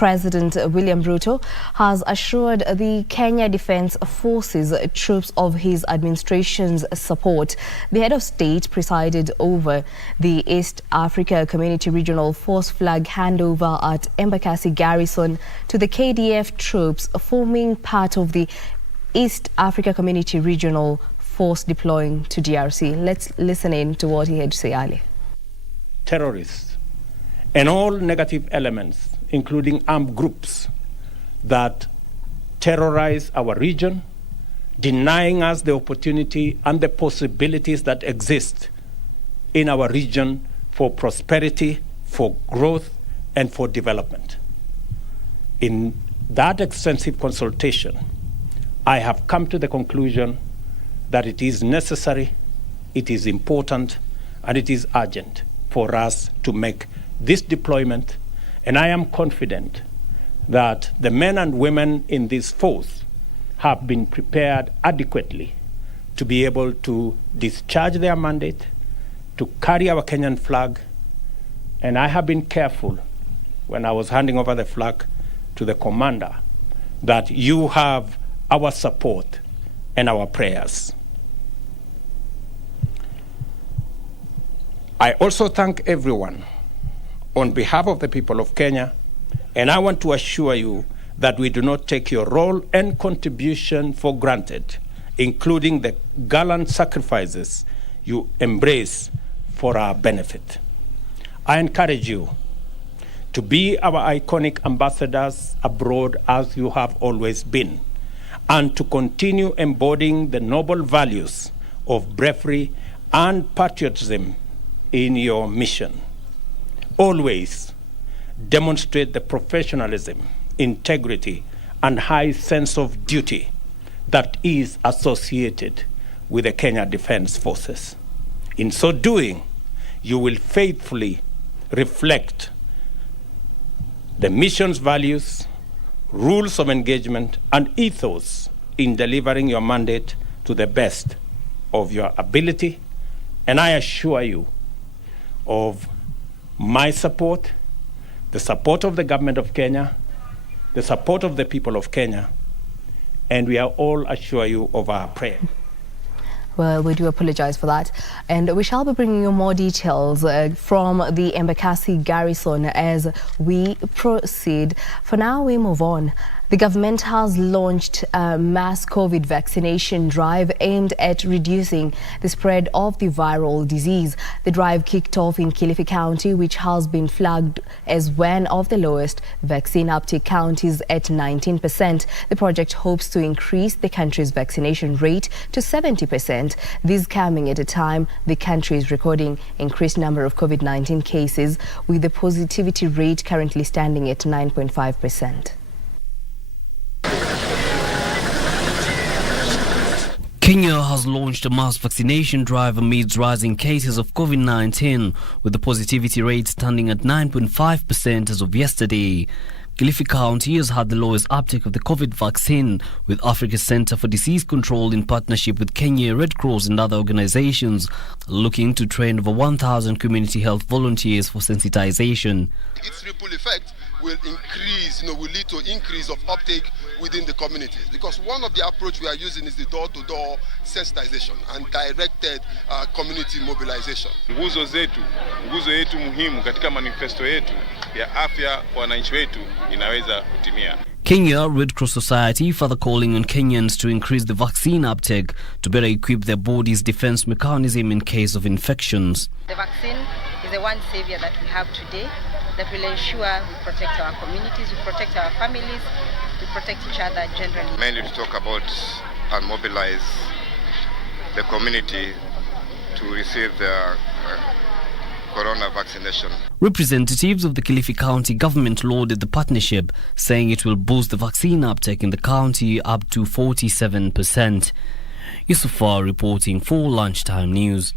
President William Ruto has assured the Kenya Defence Forces troops of his administration's support. The head of state presided over the East Africa Community Regional Force flag handover at Embassy Garrison to the KDF troops forming part of the East Africa Community Regional Force deploying to DRC. Let's listen in to what he had to say earlier. Terrorists and all negative elements, including armed groups that terrorize our region, denying us the opportunity and the possibilities that exist in our region for prosperity, for growth, and for development. In that extensive consultation, I have come to the conclusion that it is necessary, it is important, and it is urgent for us to make this deployment, and I am confident that the men and women in this force have been prepared adequately to be able to discharge their mandate, to carry our Kenyan flag, and I have been careful when I was handing over the flag to the commander that you have our support and our prayers. I also thank everyone on behalf of the people of Kenya, and I want to assure you that we do not take your role and contribution for granted, including the gallant sacrifices you embrace for our benefit. I encourage you to be our iconic ambassadors abroad as you have always been, and to continue embodying the noble values of bravery and patriotism in your mission. Always demonstrate the professionalism, integrity, and high sense of duty that is associated with the Kenya Defence Forces. In so doing, you will faithfully reflect the mission's values, rules of engagement, and ethos in delivering your mandate to the best of your ability. And I assure you of my support, the support of the government of Kenya, the support of the people of Kenya, and we are all assure you of our prayer. Well, we do apologize for that. And we shall be bringing you more details from the Embassy Garrison as we proceed. For now, we move on. The government has launched a mass COVID vaccination drive aimed at reducing the spread of the viral disease. The drive kicked off in Kilifi County, which has been flagged as one of the lowest vaccine uptake counties at 19%. The project hopes to increase the country's vaccination rate to 70%. This coming at a time the country is recording increased number of COVID-19 cases, with the positivity rate currently standing at 9.5%. Kenya has launched a mass vaccination drive amidst rising cases of COVID-19, with the positivity rate standing at 9.5% as of yesterday. Kilifi County has had the lowest uptake of the COVID vaccine, with Africa's Center for Disease Control in partnership with Kenya Red Cross and other organizations looking to train over 1,000 community health volunteers for sensitization. Its ripple effect will increase, will lead to increase of uptake within the communities, because one of the approach we are using is the door-to-door sensitization and directed community mobilization. Nguzo yetu muhimu katika manifesto yetu ya afya kwa wananchi wetu inaweza kutimia. Kenya Red Cross Society further calling on Kenyans to increase the vaccine uptake to better equip their body's defense mechanism in case of infections. The vaccine is the one savior that we have today that will ensure we protect our communities, we protect our families, we protect each other generally. Mainly to talk about and mobilize the community to receive the corona vaccination. Representatives of the Kilifi County government lauded the partnership, saying it will boost the vaccine uptake in the county up to 47%. Yusufar reporting for Lunchtime News.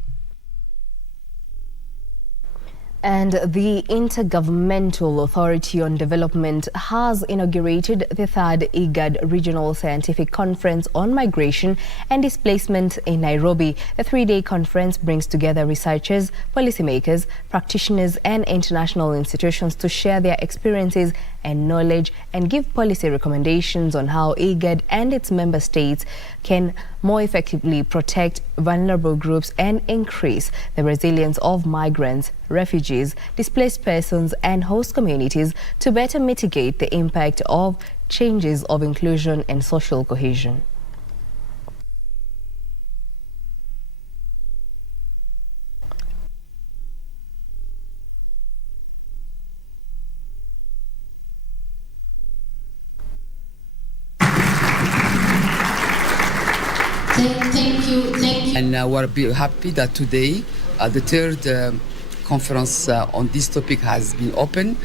And the Intergovernmental Authority on Development has inaugurated the third IGAD Regional Scientific Conference on Migration and Displacement in Nairobi. The three-day conference brings together researchers, policymakers, practitioners, and international institutions to share their experiences and knowledge and give policy recommendations on how IGAD and its member states can more effectively protect vulnerable groups and increase the resilience of migrants, refugees, displaced persons and host communities to better mitigate the impact of changes of inclusion and social cohesion. Thank you. And we're happy that today the third conference on this topic has been open,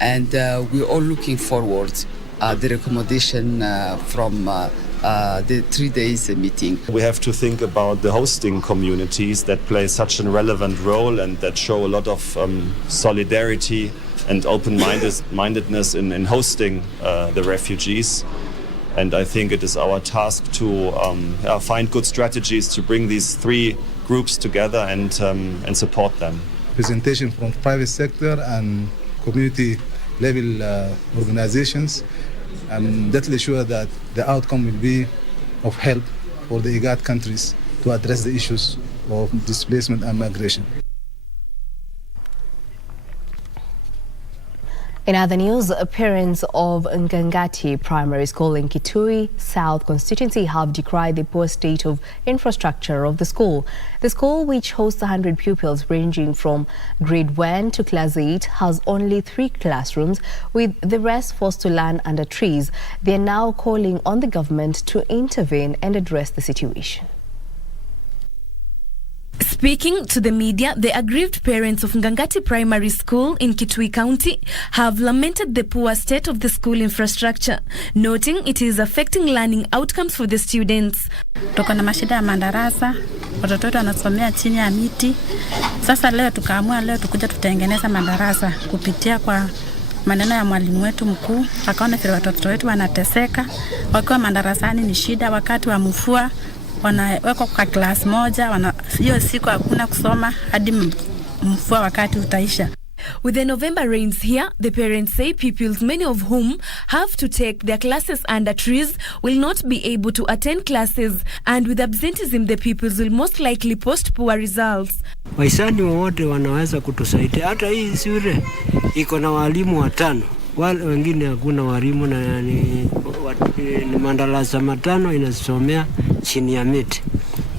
and we're all looking forward the recommendation from the 3 days meeting. We have to think about the hosting communities that play such a relevant role and that show a lot of solidarity and open-mindedness in hosting the refugees. And I think it is our task to find good strategies to bring these three groups together and support them. Presentation from private sector and community level organizations. I'm definitely sure that the outcome will be of help for the IGAD countries to address the issues of displacement and migration. In other news, parents of Ngangati Primary School in Kitui South constituency have decried the poor state of infrastructure of the school. The school, which hosts 100 pupils ranging from grade 1 to class 8, has only 3 classrooms, with the rest forced to learn under trees. They are now calling on the government to intervene and address the situation. Speaking to the media, the aggrieved parents of Ngangati Primary School in Kitui County have lamented the poor state of the school infrastructure, noting it is affecting learning outcomes for the students. Tuko na mashida ya madarasa, watoto wetu wanasomea chini ya miti. Sasa leo tukaamua tukuja tutengeneza madarasa kupitia kwa maneno ya mwalimu wetu mkuu. Akaona vile watoto wetu wanateseka, wakiwa madarasani ni shida, wakati wa mvua wanawekwa kwa class moja, hiyo siku hakuna kusoma hadi mvua wakati utaisha. With the November rains here, the parents say pupils, many of whom have to take their classes under trees, will not be able to attend classes, and with absenteeism the pupils will most likely post poor results. Wahisani wote wanaweza kutusaidia. Hata hii shule iko na walimu 5. Wale wengine hakuna walimu, na ni madarasa 5 inasomea chini ya miti.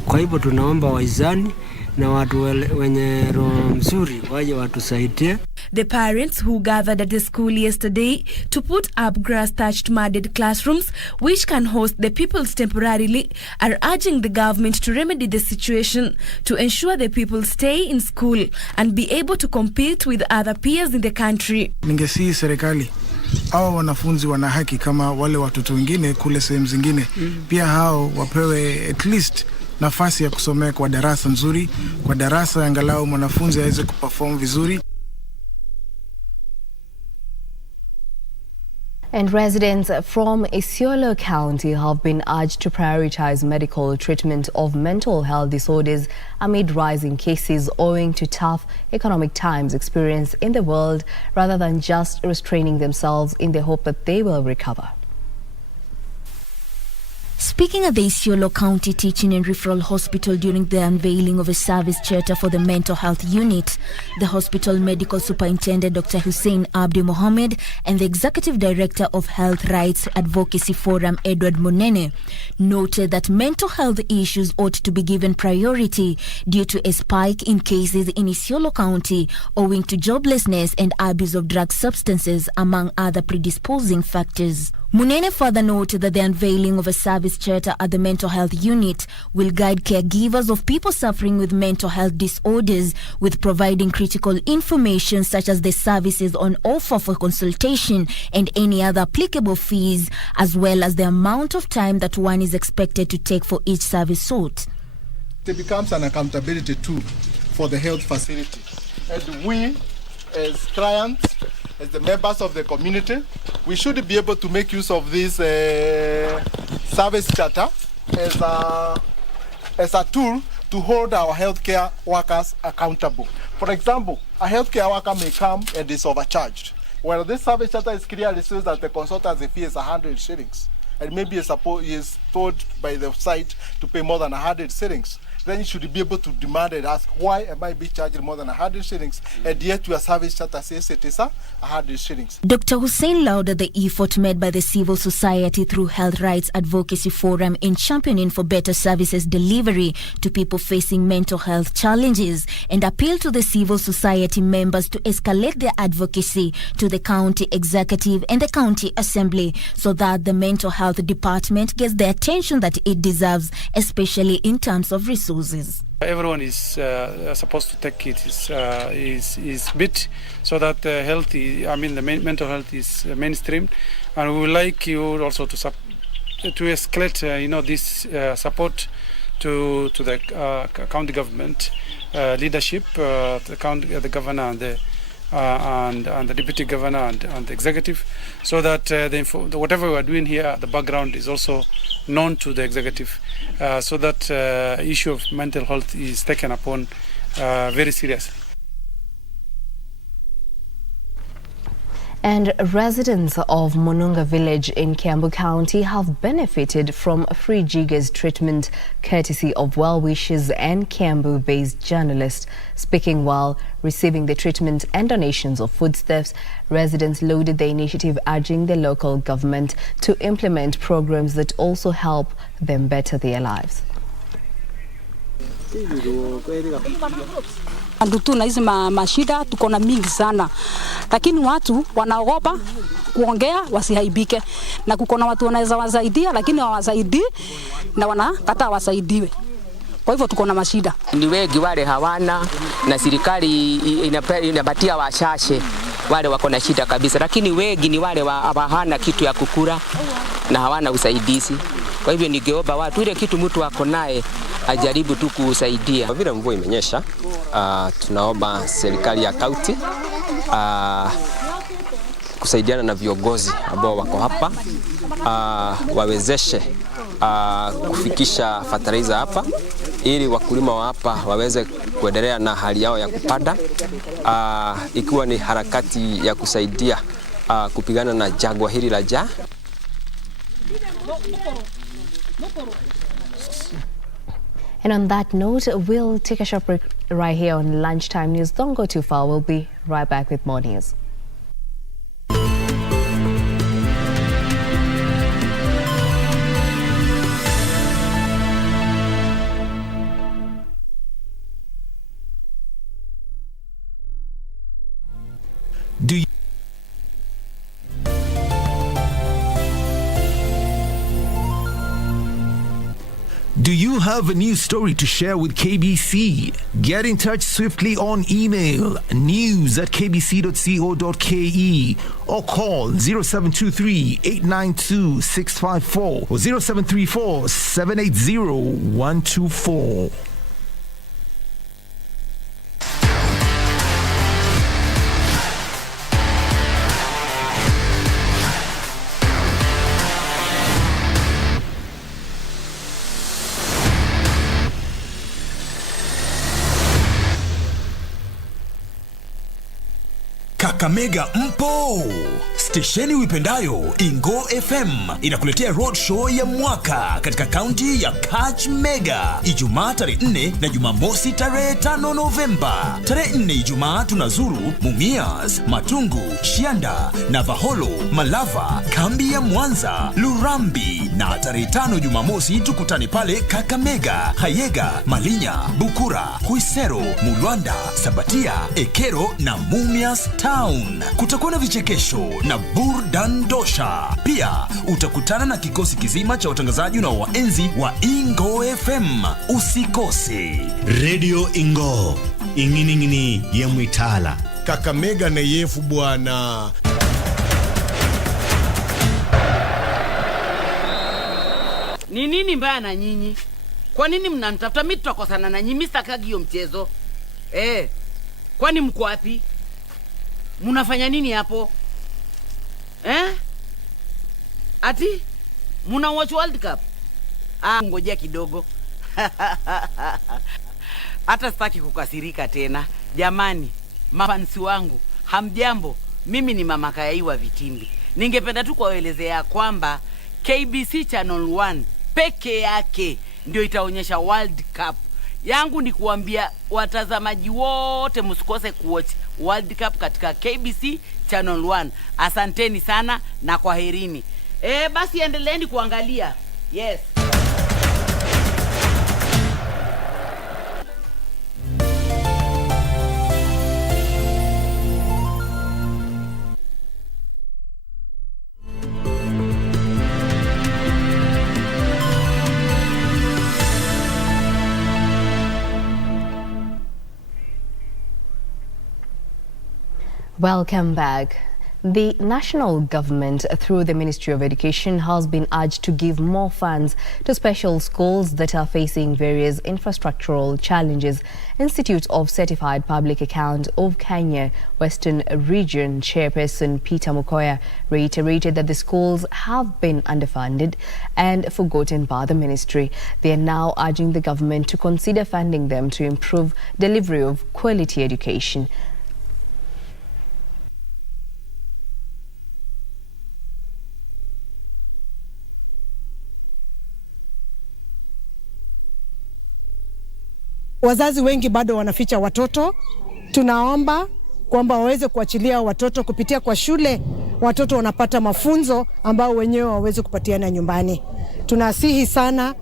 Kwa hivyo tunaomba wahisani na watu wenye roho mzuri waje watusaidie. The parents who gathered at the school yesterday to put up grass-thatched mudded classrooms which can host the pupils temporarily are urging the government to remedy the situation to ensure the people stay in school and be able to compete with other peers in the country. Ningesihi serikali hawa wanafunzi wana haki kama wale watoto wengine kule sehemu zingine. Pia hao wapewe at least nafasi ya kusomea kwa darasa nzuri, kwa darasa angalau mwanafunzi aweze kuperform vizuri. And residents from Isiolo County have been urged to prioritize medical treatment of mental health disorders amid rising cases owing to tough economic times experienced in the world, rather than just restraining themselves in the hope that they will recover. Speaking at the Isiolo County Teaching and Referral Hospital during the unveiling of a service charter for the mental health unit, the hospital medical superintendent Dr. Hussein Abdi Mohammed and the executive director of Health Rights Advocacy Forum Edward Munene noted that mental health issues ought to be given priority due to a spike in cases in Isiolo County owing to joblessness and abuse of drug substances, among other predisposing factors. Munene further noted that the unveiling of a service charter at the mental health unit will guide caregivers of people suffering with mental health disorders with providing critical information such as the services on offer for consultation and any other applicable fees, as well as the amount of time that one is expected to take for each service sought. It becomes an accountability tool for the health facility. And we, as clients, as the members of the community, we should be able to make use of this service charter as a tool to hold our healthcare workers accountable. For example, a healthcare worker may come and is overcharged. Well, this service charter is clearly says that the consultancy fee is 100 shillings. And maybe he is told by the site to pay more than 100 shillings. Then you should be able to demand and ask, why am I being charged more than 100 shillings? And yet your service charter says it is 100 shillings. Dr. Hussein lauded the effort made by the civil society through Health Rights Advocacy Forum in championing for better services delivery to people facing mental health challenges, and appealed to the civil society members to escalate their advocacy to the county executive and the county assembly so that the mental health department gets the attention that it deserves, especially in terms of resources. Everyone is supposed to take it is bit so that the mental health is mainstream, and we would like you also to escalate this support to the county government leadership, the governor and the deputy governor and the executive, so that whatever we are doing here at the background is also known to the executive, so that issue of mental health is taken upon very seriously. And residents of Mununga village in Kiambu County have benefited from free jiggers treatment courtesy of Well Wishes and Kiambu-based journalists. Speaking while receiving the treatment and donations of foodstuffs, residents lauded the initiative, urging the local government to implement programs that also help them better their lives. Tuna hizi mashida tuko na mingi sana, lakini watu wanaogopa kuongea wasihaibike, na kuko na watu wanaweza wasaidia lakini hawasaidii na wanakataa wasaidiwe. Kwa hivyo tuko na mashida. Ni wengi wale hawana, na serikali inapatia washashe wale wako na shida kabisa, lakini wengi ni wale hana kitu ya kukula na hawana usaidizi. Kwa hivyo ningeomba watu ile kitu mtu ako naye ajaribu tu kusaidia. Kwa vile mvua imenyesha, tunaomba serikali ya kaunti kusaidiana na viongozi ambao wako hapa, wawezeshe kufikisha fertilizer hapa ili wakulima wa hapa waweze kuendelea na hali yao ya kupanda, ikiwa ni harakati ya kusaidia kupigana na jangwa hili la njaa. And on that note, we'll take a short break right here on Lunchtime News. Don't go too far. We'll be right back with more news. Do you have a news story to share with KBC? Get in touch swiftly on email news@kbc.co.ke or call 0723-892-654 or 0734-780-124. Kakamega mpo. Stesheni uipendayo Ingo FM inakuletea road show ya mwaka katika kaunti ya Kakamega, Ijumaa tarehe 4 na Jumamosi tarehe 5 Novemba. Tarehe 4 Ijumaa tunazuru Mumias, Matungu, Shianda, Navaholo, Malava, kambi ya Mwanza, Lurambi, na tarehe 5 Jumamosi tukutane pale Kakamega, Hayega, Malinya, Bukura, Kuisero, Mulwanda, Sabatia, Ekero na Mumias Town. Kutakuwa na vichekesho na burdan dosha. Pia utakutana na kikosi kizima cha watangazaji na waenzi wa Ingo FM. Usikose. Radio Ingo, inginingini ya Mwitala. Kakamega na yefu bwana. Ni nini mbaya na nyinyi? Kwa nini mnanitafuta? Mimi tutakosana na nyinyi, sitaki hiyo mchezo. Kwani mko wapi? Mnafanya nini hapo? Ati muna watch World Cup? Ngojea kidogo. Hata sitaki kukasirika tena. Jamani, mafansi wangu, hamjambo? Mimi ni Mama Kayaiwa Vitimbi. Ningependa tu kuwaelezea kwamba KBC Channel 1 peke yake ndio itaonyesha World Cup. Yangu ni kuambia watazamaji wote msikose kuwatch World Cup katika KBC Channel 1. Asanteni sana na kwaherini. Basi endeleeni kuangalia. Yes. Welcome back. The national government, through the Ministry of Education, has been urged to give more funds to special schools that are facing various infrastructural challenges. Institute of Certified Public Account of Kenya Western Region Chairperson Peter Mukoya reiterated that the schools have been underfunded and forgotten by the ministry. They are now urging the government to consider funding them to improve delivery of quality education. Wazazi wengi bado wanaficha watoto. Tunaomba kwamba waweze kuachilia watoto kupitia kwa shule. Watoto wanapata mafunzo ambao wenyewe waweze kupatiana nyumbani. Tunasihi sana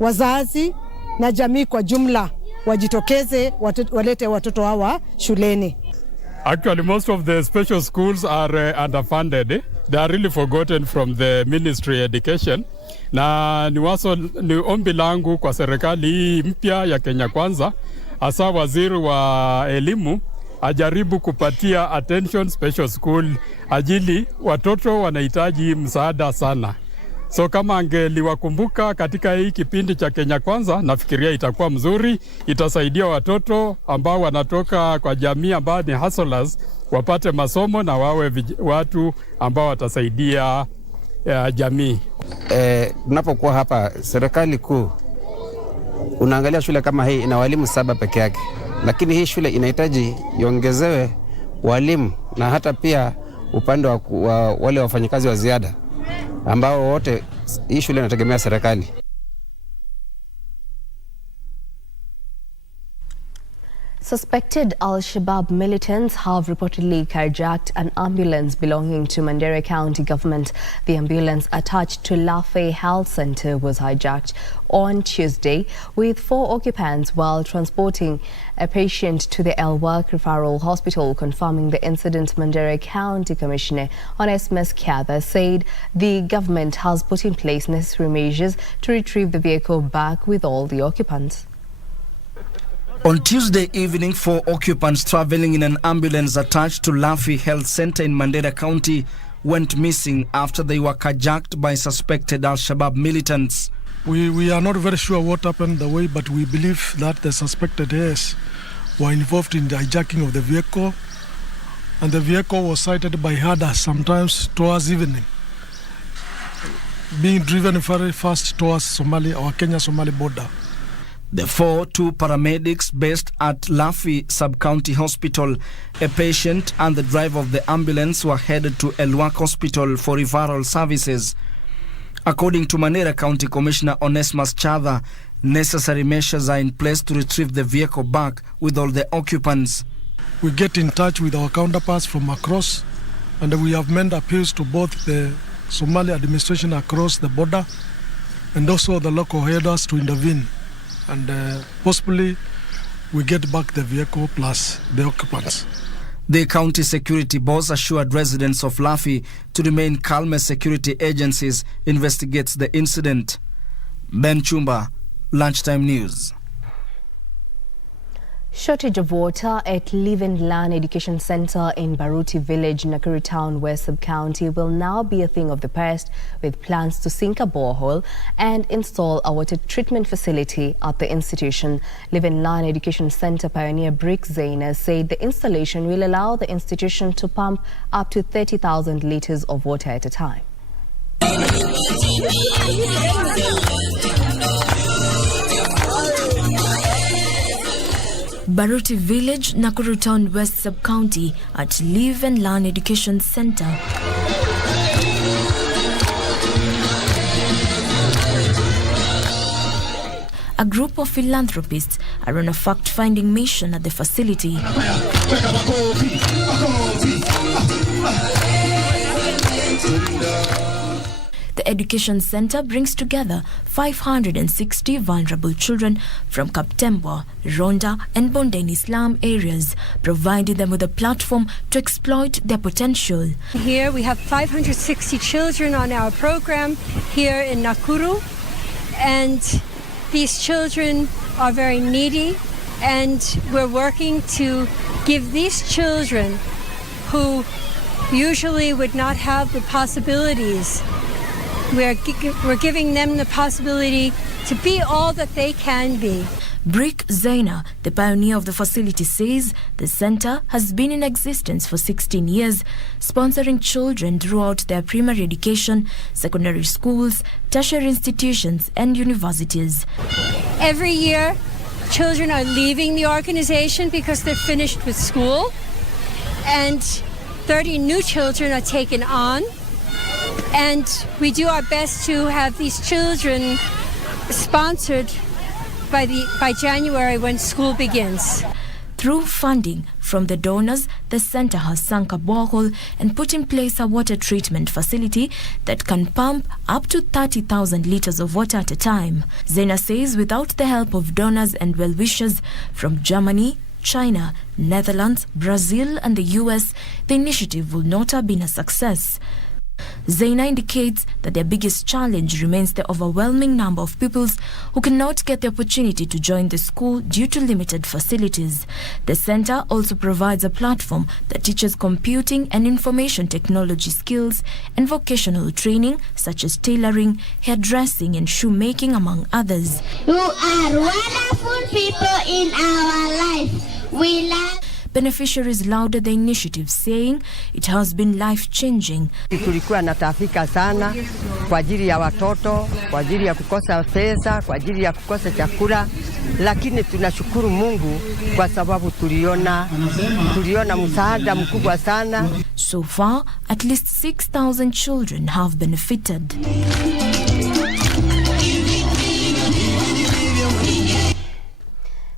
wazazi na jamii kwa jumla wajitokeze walete watoto hawa shuleni. Actually, most of the special schools are underfunded. They are really forgotten from the Ministry of Education. Na ni ombi langu kwa serikali mpya ya Kenya Kwanza, hasa waziri wa elimu ajaribu kupatia attention special school ajili watoto wanahitaji msaada sana. So kama angeliwakumbuka katika hii kipindi cha Kenya Kwanza, nafikiria itakuwa mzuri, itasaidia watoto ambao wanatoka kwa jamii ambao ni hustlers wapate masomo na wawe watu ambao watasaidia jamii. Unapokuwa hapa serikali kuu, unaangalia shule kama hii ina walimu 7 peke yake, lakini hii shule inahitaji iongezewe walimu na hata pia upande wa wale wafanyikazi wa ziada ambao wote hii shule inategemea serikali. Suspected Al-Shabaab militants have reportedly carjacked an ambulance belonging to Mandera County government. The ambulance attached to Lafe Health Center was hijacked on Tuesday with 4 occupants while transporting a patient to the El-Wak Referral Hospital. Confirming the incident, Mandera County Commissioner Onesmus Kiatha said the government has put in place necessary measures to retrieve the vehicle back with all the occupants. On Tuesday evening, 4 occupants traveling in an ambulance attached to Lafe Health Center in Mandera County went missing after they were carjacked by suspected Al-Shabaab militants. We are not very sure what happened the way, but we believe that the suspected heirs were involved in the hijacking of the vehicle, and the vehicle was sighted by herders sometimes towards evening, being driven very fast towards Somalia or Kenya-Somali border. The 2 paramedics based at Lafe Sub-County Hospital, a patient and the driver of the ambulance were headed to El-Wak Hospital for referral services. According to Mandera County Commissioner Onesmus Kiatha, necessary measures are in place to retrieve the vehicle back with all the occupants. We get in touch with our counterparts from across, and we have made appeals to both the Somali administration across the border and also the local headers to intervene. And possibly we get back the vehicle plus the occupants. The county security boss assured residents of Lafe to remain calm as security agencies investigates the incident. Ben Chumba, Lunchtime News. Shortage of water at Live-in Land Education Center in Baruti Village, Nakuru Town, West Sub-County will now be a thing of the past, with plans to sink a borehole and install a water treatment facility at the institution. Live-in Land Education Center pioneer Brick Zaina said the installation will allow the institution to pump up to 30,000 litres of water at a time. Baruti Village, Nakuru Town West Sub-County at Live and Learn Education Center. A group of philanthropists are on a fact-finding mission at the facility. The Education Center brings together 560 vulnerable children from Kaptembwa, Ronda and Bondeni slum areas, providing them with a platform to exploit their potential. Here we have 560 children on our program here in Nakuru, and these children are very needy, and we're working to give these children who usually would not have the possibilities, we're giving them the possibility to be all that they can be. Brick Zaina, the pioneer of the facility, says the center has been in existence for 16 years, sponsoring children throughout their primary education, secondary schools, tertiary institutions and universities. Every year, children are leaving the organization because they're finished with school, and 30 new children are taken on. And we do our best to have these children sponsored by January when school begins. Through funding from the donors, the center has sunk a borehole and put in place a water treatment facility that can pump up to 30,000 liters of water at a time. Zena says without the help of donors and well-wishers from Germany, China, Netherlands, Brazil and the US, the initiative would not have been a success. Zaina indicates that their biggest challenge remains the overwhelming number of pupils who cannot get the opportunity to join the school due to limited facilities. The center also provides a platform that teaches computing and information technology skills and vocational training such as tailoring, hairdressing and shoemaking, among others. You are wonderful people in our life. We love. Beneficiaries lauded the initiative, saying it has been life-changing. Tulikuwa natafika sana kwa ajili ya watoto, kwa ajili ya kukosa pesa, kwa ajili ya kukosa chakula, lakini tunashukuru Mungu kwa sababu tuliona msaada mkubwa sana. So far, at least 6,000 children have benefited.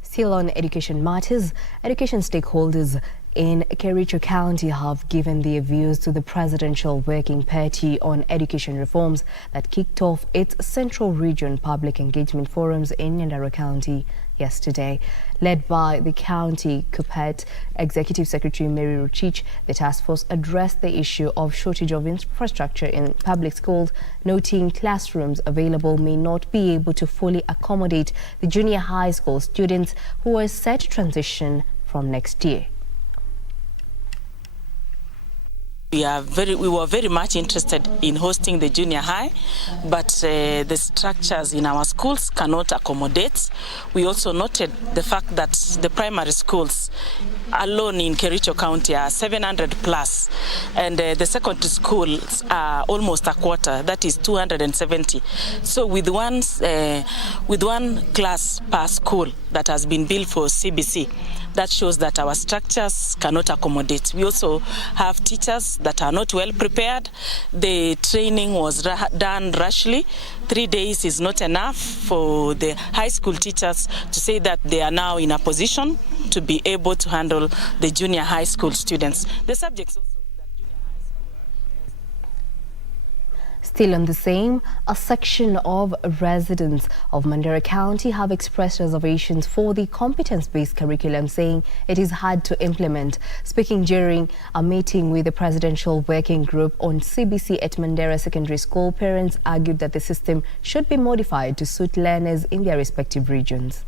Still on education matters, education stakeholders in Kericho County have given their views to the Presidential Working Party on education reforms that kicked off its Central Region Public Engagement Forums in Nyandarua County yesterday. Led by the County KUPPET Executive Secretary Mary Ruchich, the task force addressed the issue of shortage of infrastructure in public schools, noting classrooms available may not be able to fully accommodate the junior high school students who are set to transition from next year. We were very much interested in hosting the junior high, but the structures in our schools cannot accommodate. We also noted the fact that the primary schools alone in Kericho County are 700 plus, and the secondary schools are almost a quarter, that is 270. So with one class per school that has been built for CBC, that shows that our structures cannot accommodate. We also have teachers that are not well prepared. The training was done rashly. 3 days is not enough for the high school teachers to say that they are now in a position to be able to handle the junior high school students. The subjects also. Still on the same, a section of residents of Mandera County have expressed reservations for the competence-based curriculum, saying it is hard to implement. Speaking during a meeting with the Presidential Working Group on CBC at Mandera Secondary School, parents argued that the system should be modified to suit learners in their respective regions.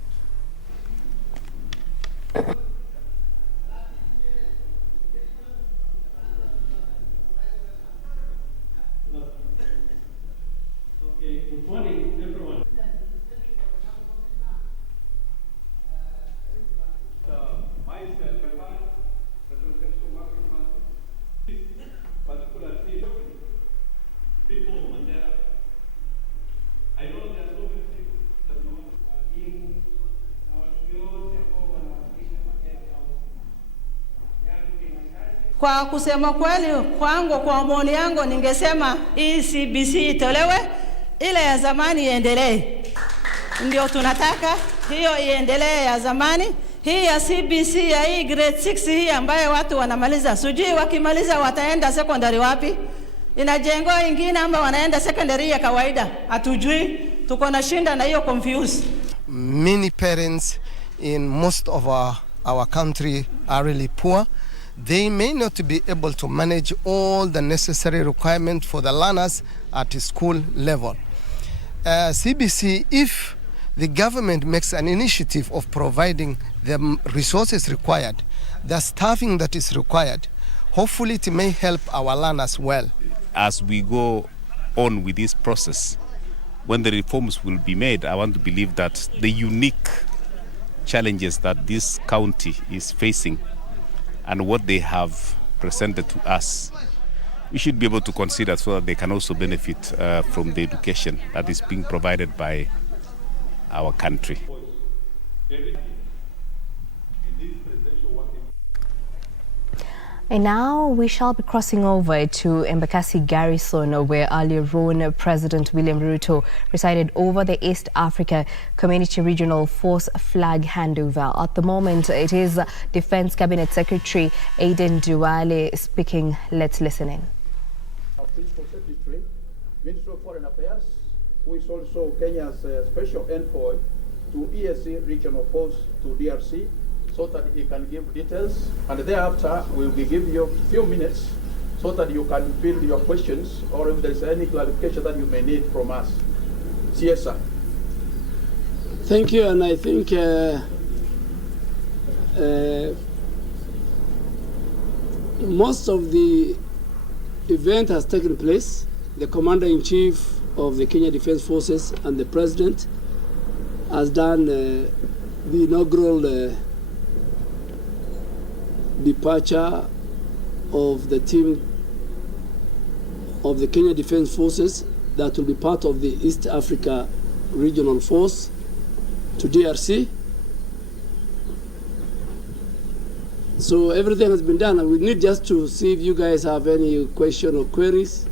Kwa kusema kweli kwangu, kwa maoni yangu, ningesema hii CBC itolewe, ile ya zamani iendelee. Ndio tunataka hiyo iendelee ya zamani. Hii ya CBC ya hii grade 6 hii ambayo watu wanamaliza, sijui wakimaliza wataenda secondary wapi? Inajengwa ingine ama wanaenda secondary ya kawaida? Hatujui, tuko na shinda na hiyo confused. Many parents in most of our country are really poor. They may not be able to manage all the necessary requirements for the learners at school level. CBC, if the government makes an initiative of providing the resources required, the staffing that is required, hopefully it may help our learners well. As we go on with this process, when the reforms will be made, I want to believe that the unique challenges that this county is facing and what they have presented to us, we should be able to consider so that they can also benefit from the education that is being provided by our country. And now we shall be crossing over to Embakasi Garrison, where earlier on President William Ruto presided over the East Africa Community Regional Force flag handover. At the moment, it is Defense Cabinet Secretary Aiden Duale speaking. Let's listen in. Our Principal Secretary, Minister of Foreign Affairs, who is also Kenya's special envoy to ESC Regional Force to DRC, so that he can give details, and thereafter we will give you a few minutes so that you can fill your questions, or if there is any clarification that you may need from us. Yes, sir. Thank you, and I think most of the event has taken place. The Commander-in-Chief of the Kenya Defence Forces and the President has done the inaugural departure of the team of the Kenya Defence Forces that will be part of the East Africa Regional Force to DRC. So everything has been done, and we need just to see if you guys have any question or queries.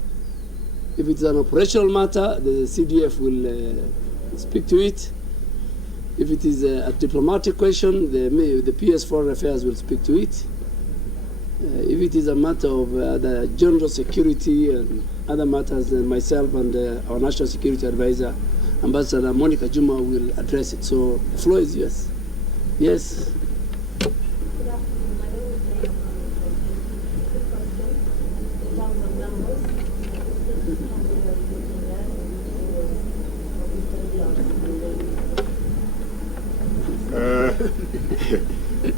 If it's an operational matter, the CDF will speak to it. If it is a diplomatic question, the PS Foreign Affairs will speak to it. If it is a matter of the general security and other matters, myself and our National Security Advisor, Ambassador Monica Juma, will address it. So the floor is yours. Yes.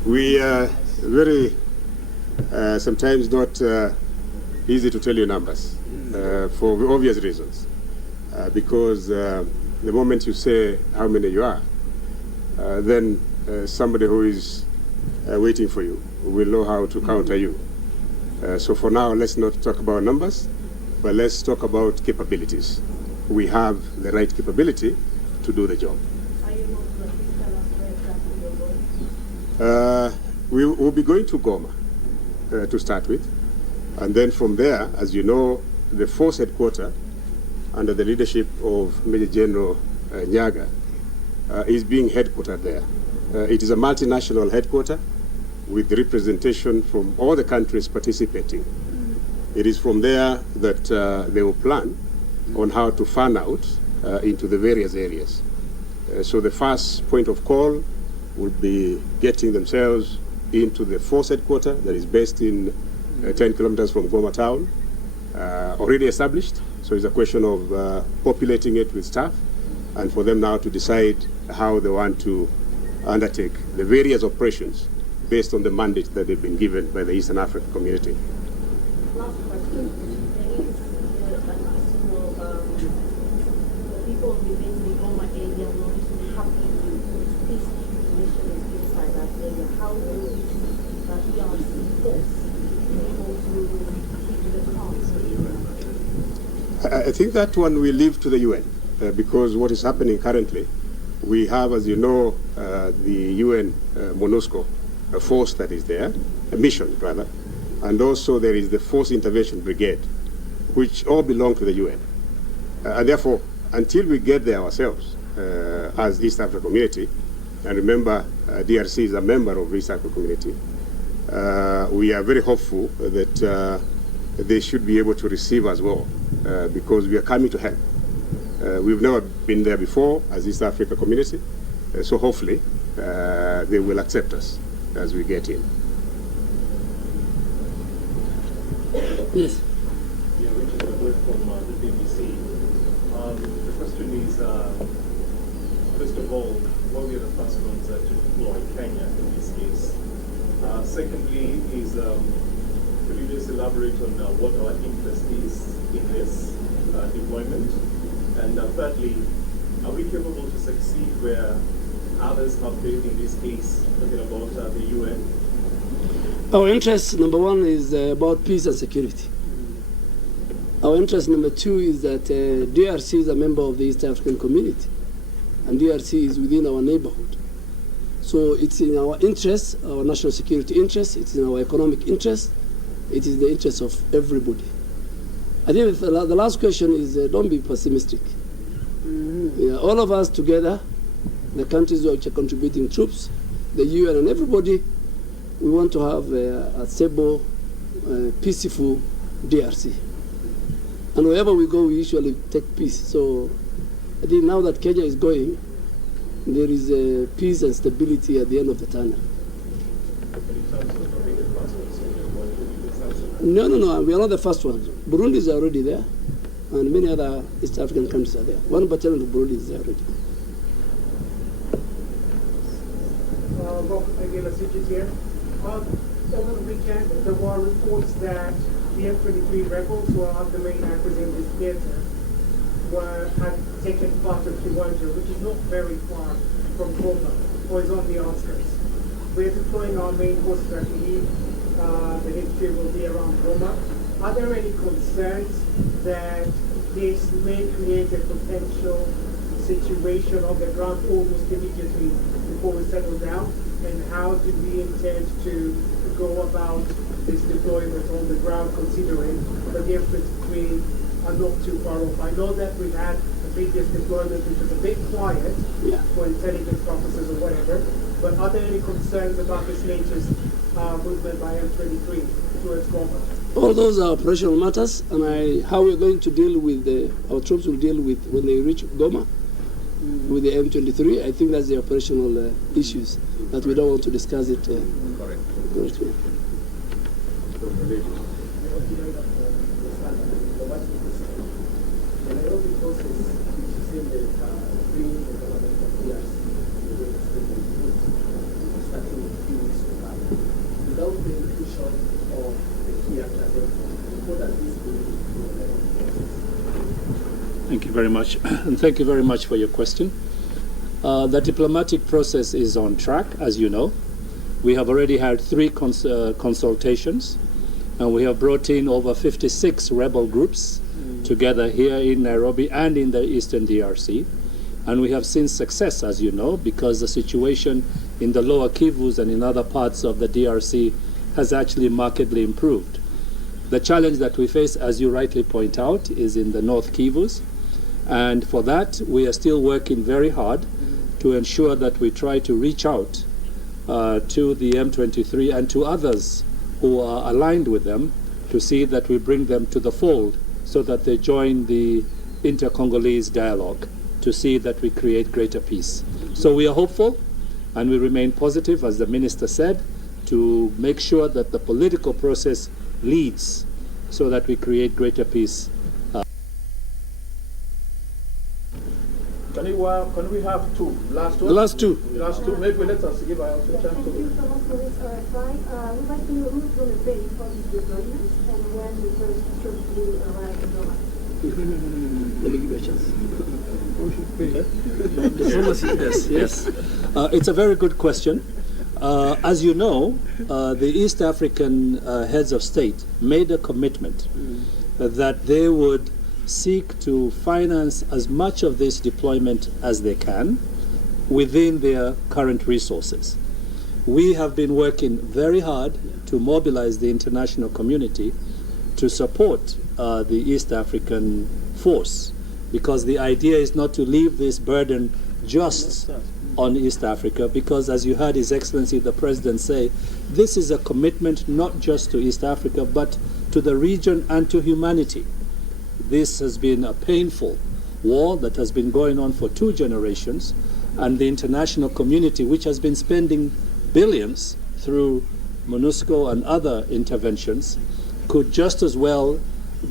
We are very sometimes not easy to tell you numbers for obvious reasons, because the moment you say how many you are, then somebody who is waiting for you will know how to counter you. So for now, let's not talk about numbers, but let's talk about capabilities. We have the right capability to do the job. We will be going to Goma to start with, and then from there, as you know, the force headquarters under the leadership of Major General Nyaga is being headquartered there. It is a multinational headquarters with representation from all the countries participating. It is from there that they will plan on how to fan out into the various areas. So the first point of call will be getting themselves into the force headquarters that is based in 10 kilometers from Goma town, already established. So it's a question of populating it with staff, and for them now to decide how they want to undertake the various operations based on the mandate that they've been given by the Eastern African community. Last question. People within the Goma area are not happy with this situation inside that area. How will the ERC force be able to keep the calm? I think that one we leave to the UN, because what is happening currently, we have, as you know, the UN MONUSCO, a force that is there, a mission rather, and also there is the Force Intervention Brigade, which all belong to the UN. And therefore, until we get there ourselves as East African Community, and remember DRC is a member of East African Community, we are very hopeful that they should be able to receive as well, because we are coming to help. We've never been there before as East Africa Community, so hopefully they will accept us as we get in. Yes. Yeah, Richard Wood from the BBC. The question is, first of all, what were the first ones to deploy Kenya in this case? Secondly is, could you just elaborate on what our interest is in this deployment? And thirdly, are we capable to succeed where others have failed in this case, talking about the UN? Our interest, number one, is about peace and security. Our interest, number two, is that DRC is a member of the East African Community, and DRC is within our neighborhood. So it's in our interest, our national security interest, it's in our economic interest, it is the interest of everybody. I think the last question is don't be pessimistic. Yeah, all of us together, the countries which are contributing troops, the UN and everybody, we want to have a stable, peaceful DRC. And wherever we go, we usually take peace. So I think now that Kenya is going, there is peace and stability at the end of the tunnel. No, we are not the first ones. Burundi is already there, and many other East African countries are there. 1 battalion of Burundi is there already. Here. Over the weekend, there were reports that the M23 rebels, who are the main actors in this theater, had taken part of Kiwanja, which is not very far from Goma, or is on the outskirts. We're deploying our main forces at Kyiv. The history will be around Goma. Are there any concerns that this may create a potential situation on the ground almost immediately before we settle down? And how do we intend to go about this deployment on the ground, considering that the M23 are not too far off? I know that we've had a previous deployment which was a bit quiet for intelligence purposes or whatever, but are there any concerns about this latest movement by M23 towards Goma? All those are operational matters, and how we're going to deal with our troops will deal with when they reach Goma with the M23. I think that's the operational issues that we don't want to discuss it. Correct. Thank you very much, and thank you very much for your question. The diplomatic process is on track, as you know. We have already had 3 consultations, and we have brought in over 56 rebel groups together here in Nairobi and in the Eastern DRC. And we have seen success, as you know, because the situation in the lower Kivus and in other parts of the DRC has actually markedly improved. The challenge that we face, as you rightly point out, is in the North Kivus. And for that, we are still working very hard to ensure that we try to reach out to the M23 and to others who are aligned with them to see that we bring them to the fold so that they join the inter-Congolese dialogue to see that we create greater peace. So we are hopeful and we remain positive, as the Minister said, to make sure that the political process leads so that we create greater peace. Can we have 2? Last one? The last 2. Last 2. Maybe let us give our chance to. Thank you so much for this time. We'd like to know who's going to pay for these deployments and when the first troops will arrive in Goma. Let me give you a chance. Yes. It's a very good question. As you know, the East African heads of state made a commitment that they would seek to finance as much of this deployment as they can within their current resources. We have been working very hard to mobilize the international community to support the East African force, because the idea is not to leave this burden just on East Africa, because as you heard His Excellency the President say, this is a commitment not just to East Africa but to the region and to humanity. This has been a painful war that has been going on for 2 generations, and the international community, which has been spending billions through MONUSCO and other interventions, could just as well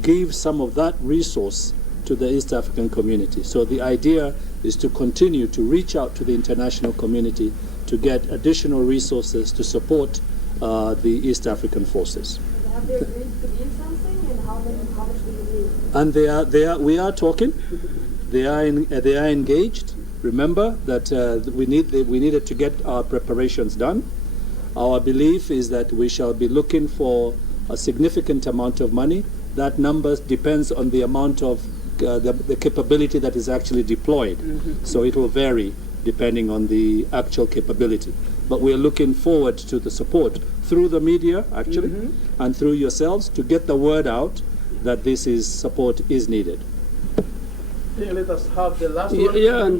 give some of that resource to the East African community. So the idea is to continue to reach out to the international community to get additional resources to support the East African forces. Have they agreed to give something, and how much do you need? And we are talking. They are engaged. Remember that we needed to get our preparations done. Our belief is that we shall be looking for a significant amount of money. That number depends on the amount of the capability that is actually deployed. So it will vary depending on the actual capability. But we are looking forward to the support through the media, actually, and through yourselves to get the word out that this support is needed. Let us have the last one. Yeah, and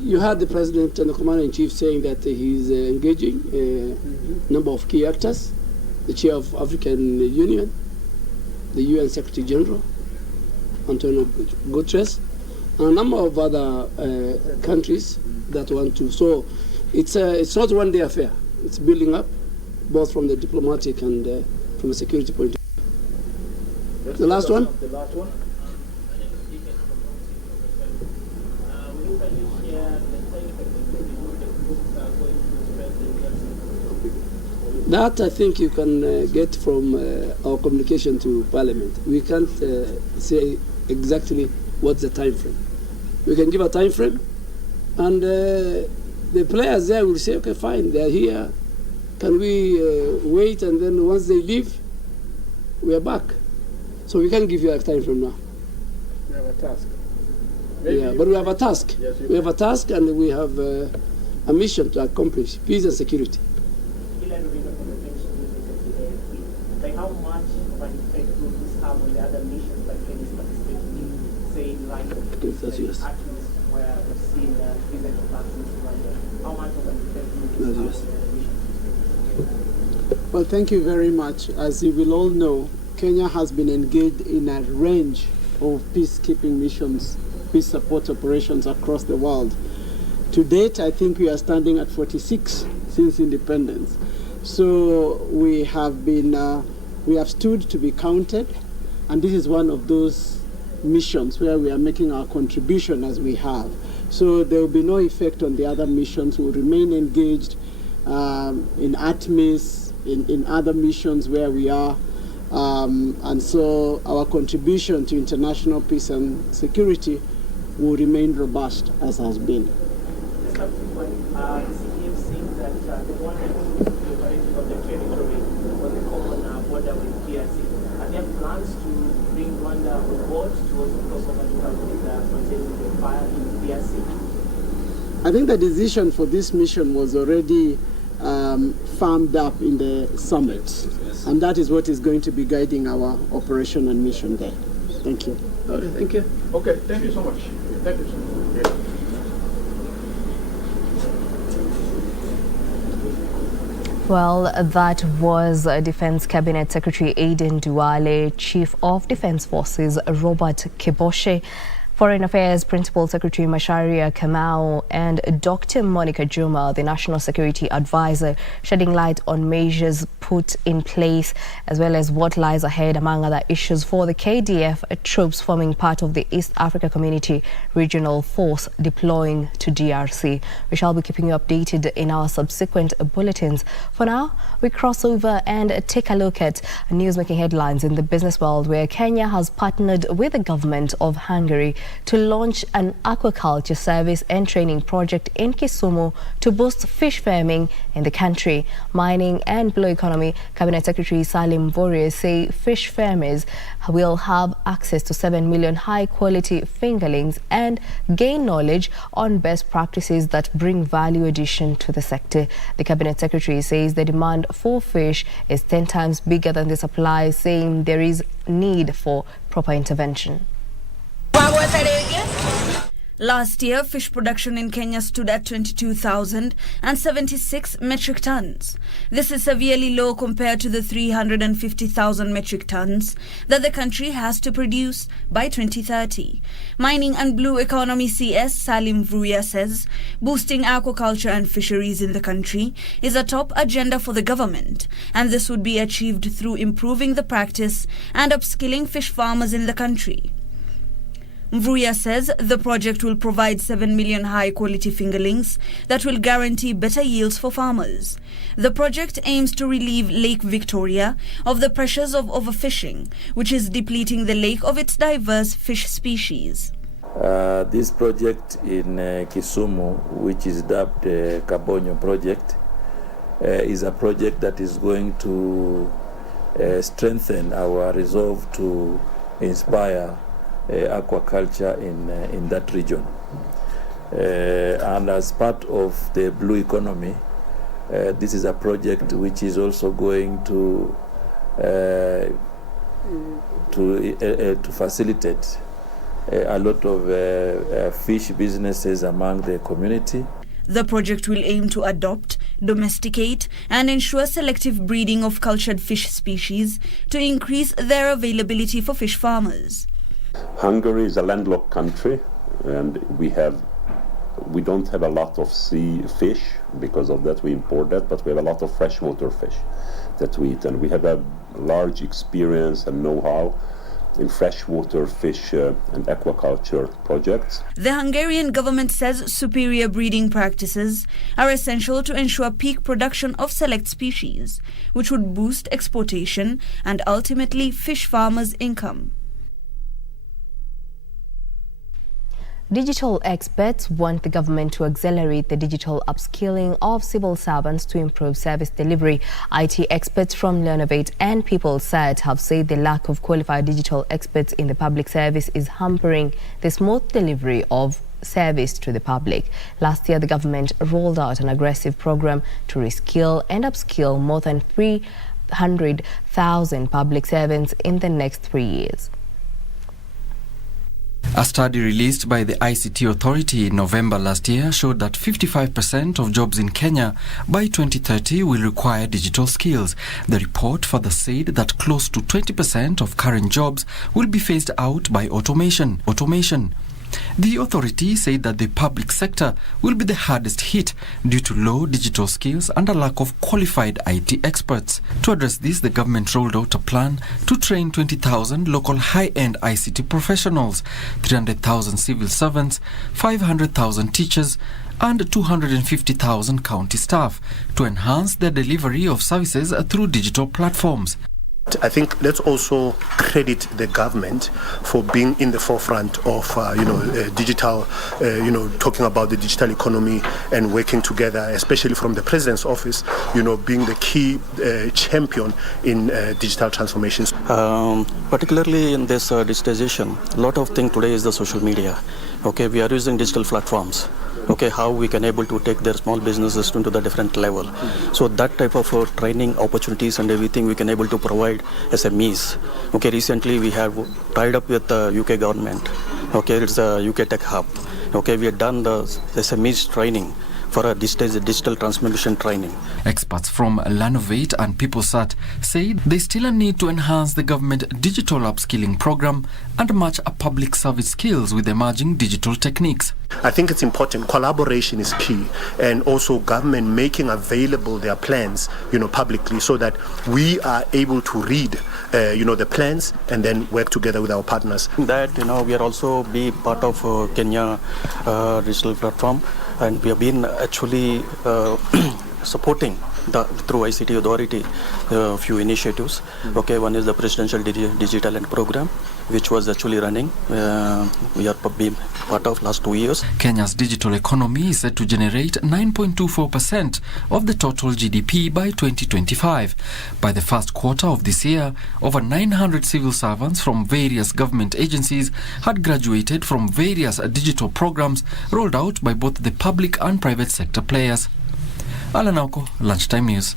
you heard the President and the Commander-in-Chief saying that he's engaging a number of key actors, the Chair of African Union, the UN Secretary General, Antonio Guterres, and a number of other countries that want to. So it's not one-day affair. It's building up, both from the diplomatic and from a security point of view. The last one? The last one. That I think you can get from our communication to Parliament. We can't say exactly what's the time frame. We can give a time frame, and the players there will say, okay, fine, they're here. Can we wait, and then once they leave, we are back. So we can't give you a time frame now. We have a task. Yeah, but we have a task. Yes, we have a task, and we have a mission to accomplish peace and security. Like how much of an effect will this have on the other nations that Kenya is participating in, say like Yes. where we've seen physical vaccines in Rwanda? How much of an effect will this have on the other nations? Well, thank you very much. As you will all know, Kenya has been engaged in a range of peacekeeping missions, peace support operations across the world. To date, I think we are standing at 46 since independence. So we have stood to be counted, and this is one of those missions where we are making our contribution as we have. So there will be no effect on the other missions. We will remain engaged in ATMIS, in other missions where we are. And so our contribution to international peace and security will remain robust as has been. Just a quick one. The CDF saying that the one that is operating on the territory on the common border with DRC, are there plans to bring Rwanda on board to also cross over to help with containing the fire in DRC? I think the decision for this mission was already firmed up in the summit, and that is what is going to be guiding our operation and mission there. Thank you. Okay, thank you. Okay, thank you so much. Thank you so much. Well, that was Defense Cabinet Secretary Aden Duale, Chief of Defense Forces Robert Kiboshe, Foreign Affairs Principal Secretary Macharia Kamau, and Dr. Monica Juma, the National Security Advisor, shedding light on measures put in place as well as what lies ahead, among other issues, for the KDF troops forming part of the East Africa Community Regional Force deploying to DRC. We shall be keeping you updated in our subsequent bulletins. For now, we cross over and take a look at news-making headlines in the business world, where Kenya has partnered with the government of Hungary to launch an aquaculture service and training project in Kisumu to boost fish farming in the country. Mining and Blue Economy Cabinet Secretary Salim Mvurya say fish farmers will have access to 7 million high-quality fingerlings and gain knowledge on best practices that bring value addition to the sector. The Cabinet Secretary says the demand for fish is 10 times bigger than the supply, saying there is need for proper intervention. Last year, fish production in Kenya stood at 22,076 metric tons. This is severely low compared to the 350,000 metric tons that the country has to produce by 2030. Mining and Blue Economy CS Salim Mvurya says boosting aquaculture and fisheries in the country is a top agenda for the government, and this would be achieved through improving the practice and upskilling fish farmers in the country. Mvurya says the project will provide 7 million high-quality fingerlings that will guarantee better yields for farmers. The project aims to relieve Lake Victoria of the pressures of overfishing, which is depleting the lake of its diverse fish species. This project in Kisumu, which is dubbed the Kabonyo project, is a project that is going to strengthen our resolve to inspire aquaculture in that region. And as part of the Blue Economy, this is a project which is also going to facilitate a lot of fish businesses among the community. The project will aim to adopt, domesticate, and ensure selective breeding of cultured fish species to increase their availability for fish farmers. Hungary is a landlocked country, and we don't have a lot of sea fish. Because of that we import that, but we have a lot of freshwater fish that we eat, and we have a large experience and know-how in freshwater fish and aquaculture projects. The Hungarian government says superior breeding practices are essential to ensure peak production of select species, which would boost exportation and ultimately fish farmers' income. Digital experts want the government to accelerate the digital upskilling of civil servants to improve service delivery. IT experts from Learnovate and PeopleSat have said the lack of qualified digital experts in the public service is hampering the smooth delivery of service to the public. Last year, the government rolled out an aggressive program to reskill and upskill more than 300,000 public servants in the next 3 years. A study released by the ICT Authority in November last year showed that 55% of jobs in Kenya by 2030 will require digital skills. The report further said that close to 20% of current jobs will be phased out by automation. The authority said that the public sector will be the hardest hit due to low digital skills and a lack of qualified IT experts. To address this, the government rolled out a plan to train 20,000 local high-end ICT professionals, 300,000 civil servants, 500,000 teachers, and 250,000 county staff to enhance the delivery of services through digital platforms. I think let's also credit the government for being in the forefront of, digital, talking about the digital economy and working together, especially from the President's office, being the key champion in digital transformations. Particularly in this digitization, a lot of things today is the social media. Okay, we are using digital platforms. Okay, how we can able to take their small businesses into the different level. So that type of training opportunities and everything we can able to provide SMEs. Okay, recently we have tied up with the UK government. Okay, it's a UK Tech Hub. Okay, we have done the SMEs training for a digital transformation training. Experts from Learnovate and PeopleSat say they still need to enhance the government digital upskilling program and match a public service skills with emerging digital techniques. I think it's important. Collaboration is key, and also government making available their plans, publicly, so that we are able to read, the plans and then work together with our partners. That we are also be part of Kenya digital platform, and we have been actually supporting through ICT Authority a few initiatives. Okay, one is the Presidential Digital Talent Program. which was actually running. We are being part of last 2 years. Kenya's digital economy is set to generate 9.24% of the total GDP by 2025. By the first quarter of this year, over 900 civil servants from various government agencies had graduated from various digital programs rolled out by both the public and private sector players. Alan Auko, Lunchtime News.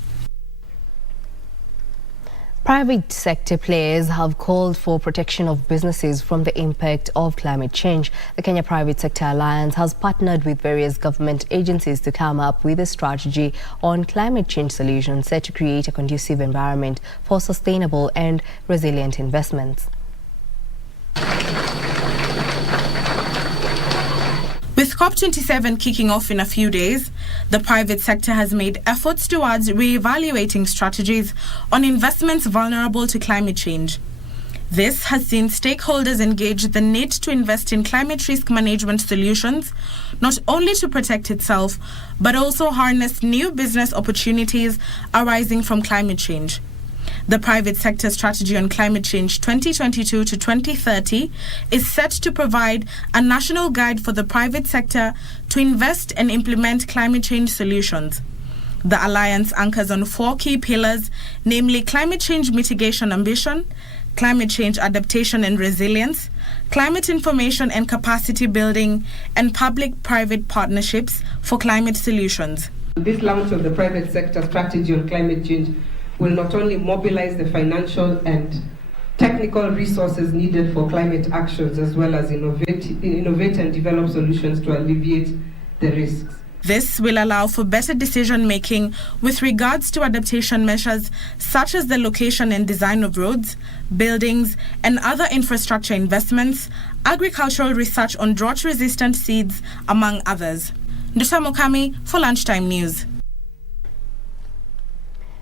Private sector players have called for protection of businesses from the impact of climate change. The Kenya Private Sector Alliance has partnered with various government agencies to come up with a strategy on climate change solutions set to create a conducive environment for sustainable and resilient investments. With COP27 kicking off in a few days, the private sector has made efforts towards re-evaluating strategies on investments vulnerable to climate change. This has seen stakeholders engage the need to invest in climate risk management solutions, not only to protect itself, but also harness new business opportunities arising from climate change. The private sector strategy on climate change 2022 to 2030 is set to provide a national guide for the private sector to invest and implement climate change solutions. The alliance anchors on 4 key pillars, namely climate change mitigation ambition, climate change adaptation and resilience, climate information and capacity building, and public-private partnerships for climate solutions. This launch of the private sector strategy on climate change will not only mobilize the financial and technical resources needed for climate actions, as well as innovate and develop solutions to alleviate the risks. This will allow for better decision-making with regards to adaptation measures such as the location and design of roads, buildings, and other infrastructure investments, agricultural research on drought-resistant seeds, among others. Nduta Mokami for Lunchtime News.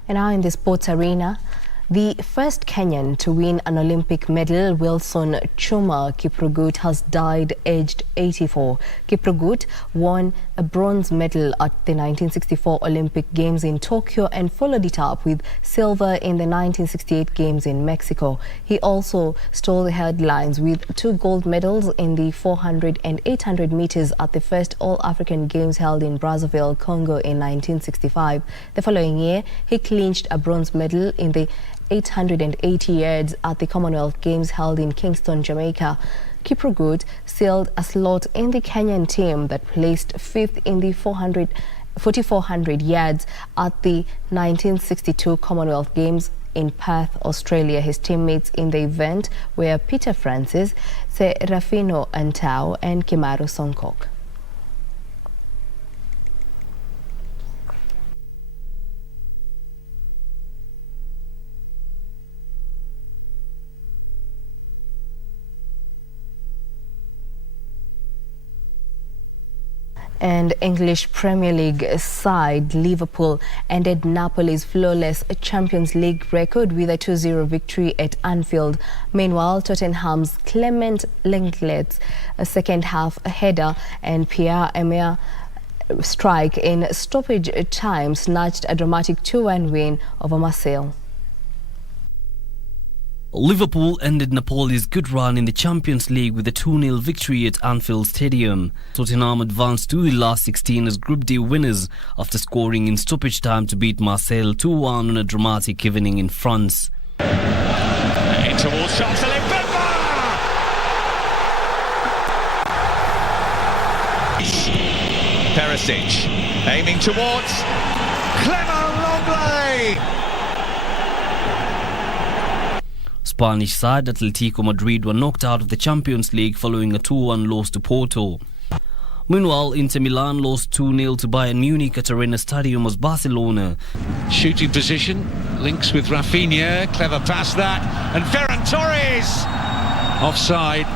And now in the sports arena, the first Kenyan to win an Olympic medal, Wilson Chuma Kiprugut, has died aged 84. Kiprugut won a bronze medal at the 1964 Olympic Games in Tokyo and followed it up with silver in the 1968 Games in Mexico. He also stole the headlines with 2 gold medals in the 400 and 800 meters at the first All-African Games held in Brazzaville, Congo in 1965. The following year, he clinched a bronze medal in the 880 yards at the Commonwealth Games held in Kingston, Jamaica. Kiprugut sealed a slot in the Kenyan team that placed 5th in the 4,400 yards at the 1962 Commonwealth Games in Perth, Australia. His teammates in the event were Peter Francis, Serafino Antau and Kimaru Songkok. And English Premier League side Liverpool ended Napoli's flawless Champions League record with a 2-0 victory at Anfield. Meanwhile, Tottenham's Clement Lenglet's second-half header and Pierre-Emerick strike in stoppage time snatched a dramatic 2-1 win over Marseille. Liverpool ended Napoli's good run in the Champions League with a 2-0 victory at Anfield Stadium. Tottenham advanced to the last 16 as Group D winners after scoring in stoppage time to beat Marseille 2-1 on a dramatic evening in France. In towards Champs-Élysées. Perisic aiming towards Clement Lenglet. Spanish side Atletico Madrid were knocked out of the Champions League following a 2-1 loss to Porto. Meanwhile, Inter Milan lost 2-0 to Bayern Munich at Arena Stadium as Barcelona. Shooting position, links with Rafinha, clever pass that, and Ferran Torres offside.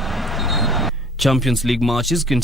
Champions League matches continue.